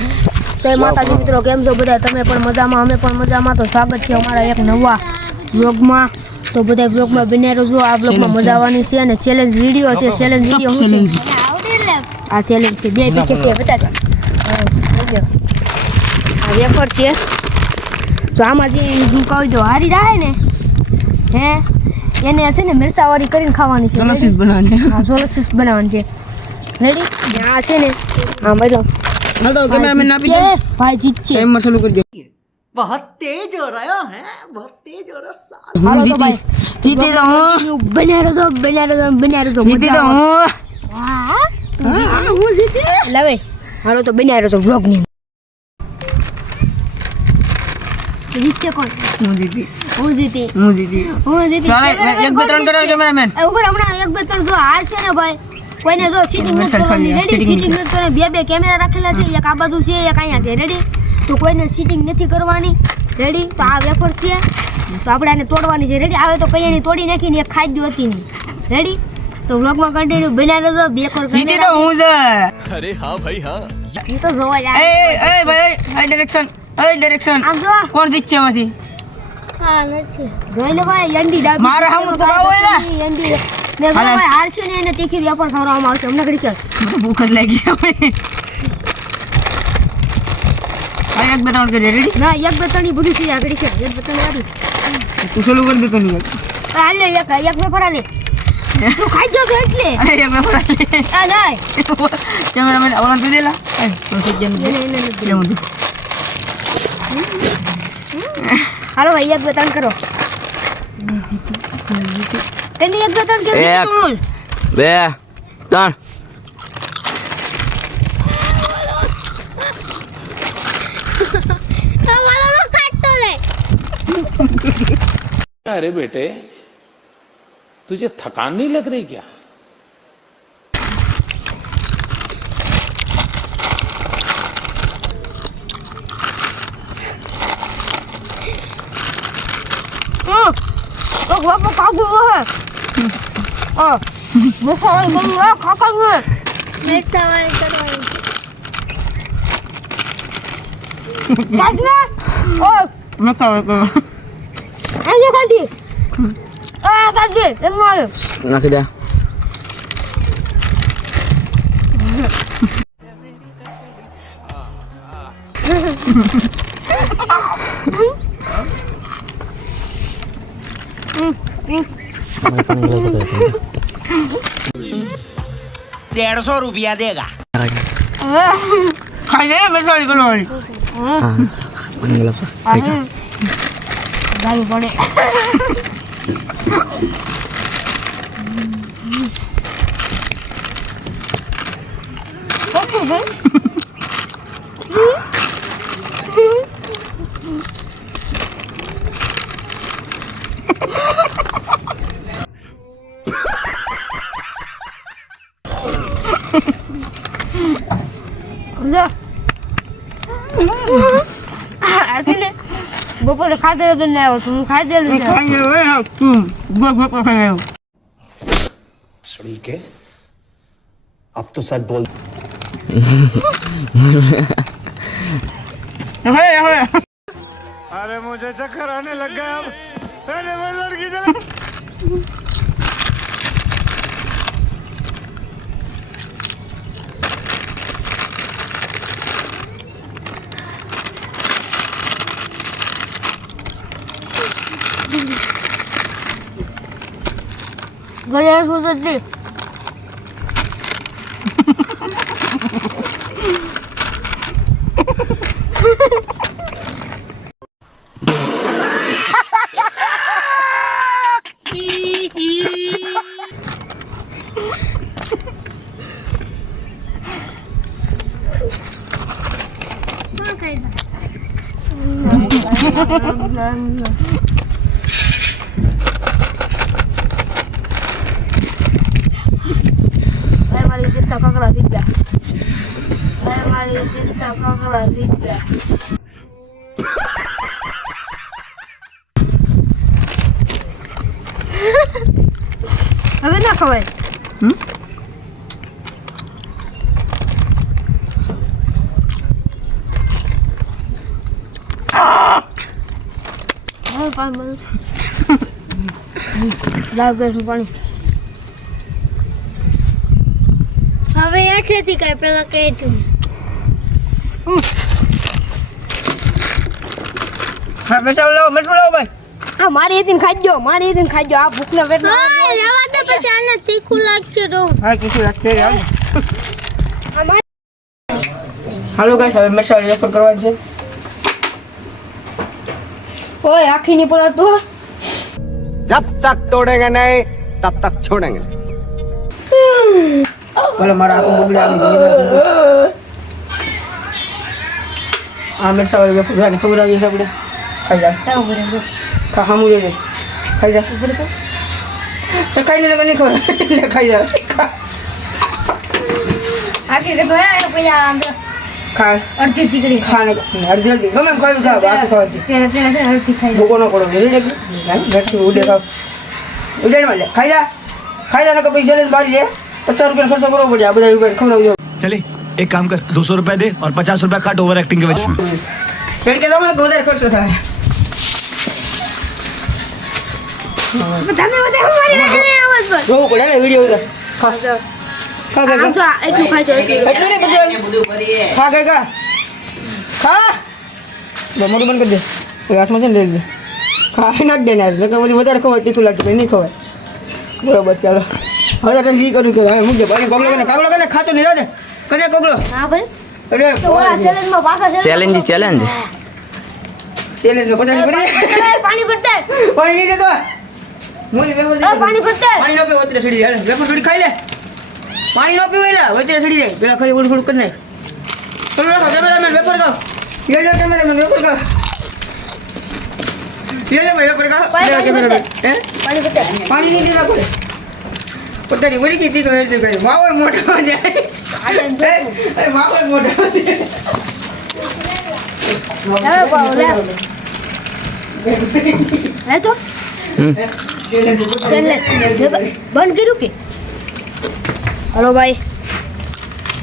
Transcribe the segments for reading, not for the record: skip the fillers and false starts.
જય માતાજી મિત્રો, કેમ છો બધા? તમે પણ મજામાં, અમે પણ મજામાં. તો સ્વાગત છે અમારા એક નવા બ્લોગમાં. તો બધા બ્લોગમાં બન્યા રહેજો. આ બ્લોગમાં મજા આવવાની છે અને ચેલેન્જ વિડીયો છે. ચેલેન્જ વિડીયો શું છે? આ ચેલેન્જ છે, બે પીકે છે બતાડો. આ વેફર છે. તો આમાં જે હું કહું જો હારી જાય ને હે એને છે ને મિરસાવાળી કરીને ખાવાની છે. સોલસીસ બનાવવાની છે. હા, સોલસીસ બનાવવાની છે. રેડી? આ છે ને હા મતલબ हेलो कैमरामैन ना पीछे भाई जीत छे टाइमर चालू कर दो बहुत तेज हो रहा है बहुत तेज हो रहा साल हालो तो भाई जीते तो हूं बना रहो जीते तो हूं हां હું જીતી લાવે હાલો તો બના રહ્યો વ્લોગ ની જીતે કોણ? હું જીતી ચાલે 1 2 3 કરો કેમેરામેન ઉપર હમણાં 1 2 3 જો હાલ છે ને ભાઈ કોઈને જો સીટિંગ નથી કરવાની. રેડી? સીટિંગ નથી કરવાની. બે કેમેરા રાખેલા છે, એક આ બાજુ છે, એક અહીંયા છે. રેડી? તો કોઈને સીટિંગ નથી કરવાની. રેડી? તો આ વેફર છે તો આપણે આને તોડવાની છે. રેડી? આવે તો કઈયાની તોડી નાખીને એક ખાઈ જ હતી નહીં. રેડી? તો વ્લોગમાં કન્ટિન્યુ બના રહેજો. બે કોર જીતી તો હું છે अरे हाँ भाई हाँ એ તો જોવા જાય. એ ભાઈ ડાયરેક્શન આમ જો કોણ જીતશે એમાંથી હા નથી જોઈ લે ભાઈ યંડી ડાબી મારે હામું તો ગાવ હોય ને યંડી ને જો ભાઈ હારશે ને એને તીખી વેફર ખવડાવવામાં આવશે. અમને ઘડી ચાલ મને ભૂખ જ લાગી છે ભાઈ આ 1 2 3 કરી રેડી ના 1 2 3 ની બધી છે આ ઘડી ચાલ 1 2 3 વાળી તું ચાલુ કરી દે તો નહીં હાલે એક વેફર આલે તું ખાઈ જો એટલે અરે એક વેફર આ લાય કેમેરામેન ઓલા તું દેલા તો સજ્જન દે કેમ દે હાલો ભાઈ 1 2 3 કરો તેની 1 2 3 કેમ 2 3 अरे बेटे तुझे थकान नहीं लग रही क्या? तो वो कागू है वो सवाल बन रहा काका है मैं सवाल करवाऊं काटना ओ मैं कर आगे काटी काट दे एक मार નાખી દે ₹150 देगा ખાઈ લે મેં સોરી બોલવાની હા મને ગલપ ગાડી પડે ઓકે ભાઈ લે આથી બપોરે ખાતે તો ના આવ્યો તું ખાઈ દેલું છે ખાઈ લે ઓય તું ગોળ ગોળ ખાઈ લે सड़ी के अब तो सच बोल હવે अरे मुझे चक्कर आने लग गया अब अरे वो लड़की जा ગળે સુધતી kakak tidak. Saya mari kita kakak tidak. Apa nak kau? પાણી લાવ ગેસનું પાણી હવે આટલેથી કઈ પેલા કહેતું હા મસાલો લાવો ભાઈ હા મારી એથી ખાઈ ગયો આ ભૂખના પેટમાં હા લેવા દે પછી આને તીખું લાગશે રો હા કીધું રાખે યાર આ મારી હાલો ગાઈસ હવે મસાલો વેફર કરવાનું છે ઓય આખી ની પડે તો जब तक तोड़ेंगे नहीं तब तक छोड़ेंगे બોલો મારા આખું બગડે આવી ગયું આ મસાલો વેફર ભાઈને ખબર આવી છે આપણે ખાઈ જા ખા હામું રે ખાઈ જા સકાઈ ને નહીં ખબર ખાઈ જા આખી કે ધોયા પછી અંદર ખા અડધી ચીકડી ખાને અડધી ગમે એમ ખાવી ખા બાકી ખાવાથી પેલા અડધી ખાઈ ભૂકો ન પડો રેડી દેખ ઉડે ખાવ ઉડે માં લે ખાઈ જા ને કે પૈસા લઈને બારી લે 50 રૂપિયા ખર્ચો કરવો પડે આ બધા ઉપર ખવડાવજો चले एक काम कर 200 रुपए दे और 50 रुपए काट ओवर एक्टिंग के वजह રેડી કે તમને વધારે ખર્ચો થાય તમે બધા અમારી રાખીને આવાજ પર જોવું પડે ને વિડિયો ઉધર ખા ખા આમ તો એટલું ખાઈ જાય એટલું નહીં બધું ખા ખા મોટું બંધ કરી દે હાથમાં છે ને લઈ દે ખાઈ નાખ દે ને નકર પછી વધારે ખવાય તીખું લાગે નહીં ખવાય બરોબર ચાલો હવે તો જી કરું કે હવે મૂકજે ભાઈ કાગલો કરે ખાતો નહીં રાધે કરે કોગલો હા ભાઈ અરે તો ઓલા ચેલેન્જમાં પાછા ચેલેન્જ ચેલેન્જ પચાસ કરી પાણી ભરતા પાણી નહીં દેતો મોલી વેફર લઈ પાણી ભરતા પાણી નો પીવો ઓતરે સડી જાય વેફર થોડી ખાઈ લે પાણી નો પીવો એલા ઓતરે સડી જાય પેલા ખરી થોડું કરી નાખ ચલો રાખો કેમેરામેન વેફર ખાઓ લે જા કેમેરામેન વેફર ખાઓ લે જા ભાઈ વેફર ખાઓ લે કેમેરામેન હે પાણી ભરતા પાણી નહીં દેતા પડે પોતાની વળી કીધી તો એટલે કહી માવો મોઢા જાય અરે માવો મોઢા જાય હવે પાવ લે હે તો બંધ કર્યું કે હલો ભાઈ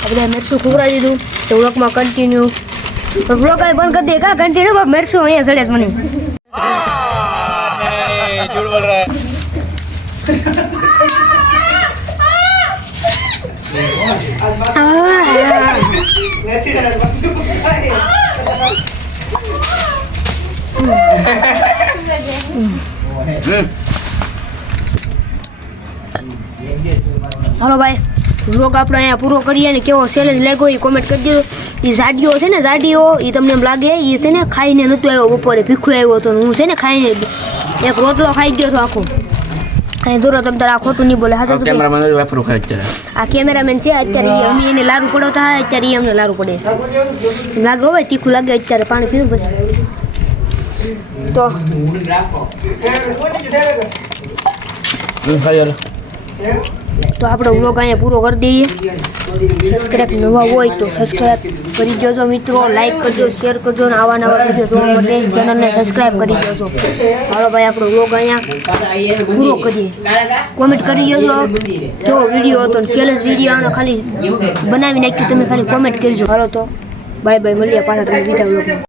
આપણે મેરસું ખુગરા દીધું તો વ્લોગમાં કન્ટિન્યુ વ્લોગ બંધ કરી દે કા કન્ટિન્યુ મેરસું અહીંયા ચડે મને झूठ बोल रहा है હાલો ભાઈ વ્લોગ આપણે અહીંયા પૂરો કરીએ ને કેવો ચેલેન્જ લાગ્યો એ કોમેન્ટ કરી દેજો એ જાડીઓ છે ને જાડીઓ એ તમને એમ લાગે એ છે ને ખાઈને નહોતું આવ્યો બપોરે ભીખું આવ્યો હતો હું છે ને ખાઈને એક રોટલો ખાઈ ગયો હતો આખો અહીં દૂરો તમ તાર આ ખોટું નહીં બોલે હા કેમેરામેન વેફર ખાય અત્યારે આ કેમેરામેન છે અત્યારે અમે એને લારું પડતા અત્યારે અમને લારું પડે લાગે હોય તીખું લાગે અત્યારે પાણી પીવું પછી તો ખાઈ તો આપણે વ્લોગ અહીંયા પૂરો કરી દઈએ સબસ્ક્રાઈબ નવા હોય તો સબસ્ક્રાઈબ કરી દેજો મિત્રો લાઈક કરજો શેર કરજો અને આવા નવા વિડીયો જોવા માટે ચેનલને સબસ્ક્રાઈબ કરી દેજો હાલો ભાઈ આપણો વ્લોગ અહીંયા પૂરો કરીએ કોમેન્ટ કરી દેજો જો વિડીયો હતો ને ચેલેન્જ વિડીયો આનો ખાલી બનાવી નાખ્યું તમે ખાલી કોમેન્ટ કરજો હાલો તો બાય બાય મળીએ પાછા તમે બીજા વ્લોગમાં